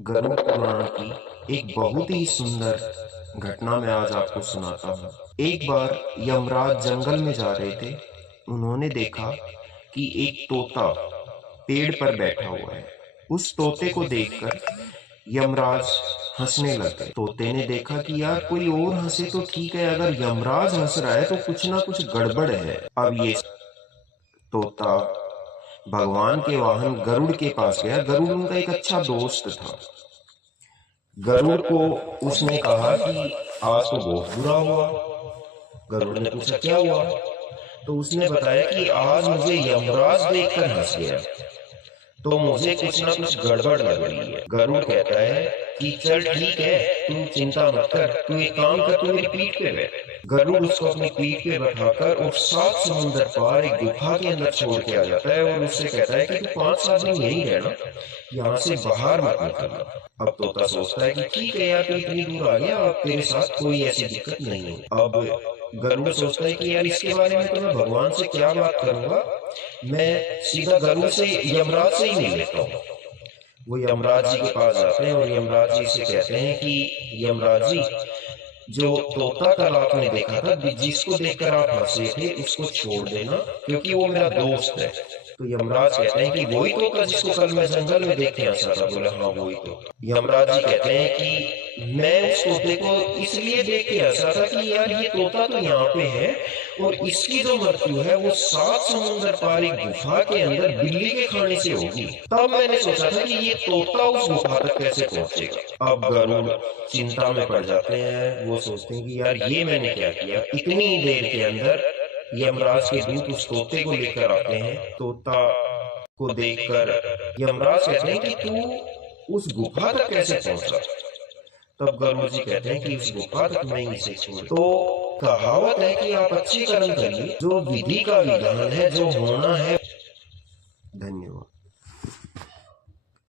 गरुड़ पुराण की एक बहुत ही सुंदर घटना मैं आज आपको सुनाता हूँ। एक बार यमराज जंगल में जा रहे थे। उन्होंने देखा कि एक तोता पेड़ पर बैठा हुआ है। उस तोते को देखकर यमराज हंसने लग गए। तोते ने देखा कि यार कोई और हंसे तो ठीक है, अगर यमराज हंस रहा है तो कुछ ना कुछ गड़बड़ है। अब ये तोता भगवान के वाहन गरुड़ के पास गया। गरुड़ उनका एक अच्छा दोस्त था। गरुड़ को उसने कहा कि आज तो बहुत बुरा हुआ। गरुड़ ने पूछा क्या हुआ? तो उसने बताया कि आज मुझे यमराज देखकर हंस गया, तो मुझे कुछ ना कुछ गड़बड़ लग रही है। गरुड़ कहता है कि चल ठीक है, तू चिंता मत कर, तू एक काम कर, तू मेरी पीठ पे बैठ। गरुड़ उसको अपनी पीठ पे बैठाकर और 7 समुंदर पार एक गुफा के अंदर छोड़ के आ जाता है और उससे कहता है कि तू 5-7 दिन यहीं रहना, यहाँ से बाहर मत निकलना। अब तोता सोचता है कि ठीक है यार, तू इतनी दूर आ गया, अब तेरे साथ कोई ऐसी दिक्कत नहीं है। अब गरुड़ सोचता है कि यार इसके बारे में तो मैं भगवान से क्या बात करूंगा, मैं सीधा गरुड़ से यमराज से ही मिल लेता हूँ। वो यमराज जी के पास जाते हैं और यमराज जी से कहते हैं कि यमराज जी, जो तोता कल आपने देखा था, जिसको देखकर आप हंसे थे, उसको छोड़ देना क्योंकि वो मेरा दोस्त है। तो यमराज कहते हैं कि वही तोता जिसको कल मैं जंगल में देख के हंसा था? बोले हाँ वही तो। यमराज जी कहते हैं कि मैं उस तोते को इसलिए देख के हंसा था कि यार ये तोता तो यहाँ पे है और इसकी जो मृत्यु है वो 7 समुंदर पार एक गुफा के अंदर बिल्ली के खाने से होगी। तब मैंने सोचा था कि ये तोता उस गुफा तक कैसे पहुंचेगा। अब गरुड़ चिंता में पड़ जाते हैं। वो सोचते हैं कि यार ये मैंने क्या किया। इतनी देर के अंदर यमराज के दूत उस तोते को लेकर आते हैं। तोता को देखकर यमराज कहते हैं कि तू उस गुफा तक कैसे पहुंचा? तब गरुड़ जी कहते हैं कि उस गुफा तक मैं इसे छोड़। तो कहावत है कि आप अच्छे कर्म करिए, जो विधि का विधान है, जो होना है। धन्यवाद।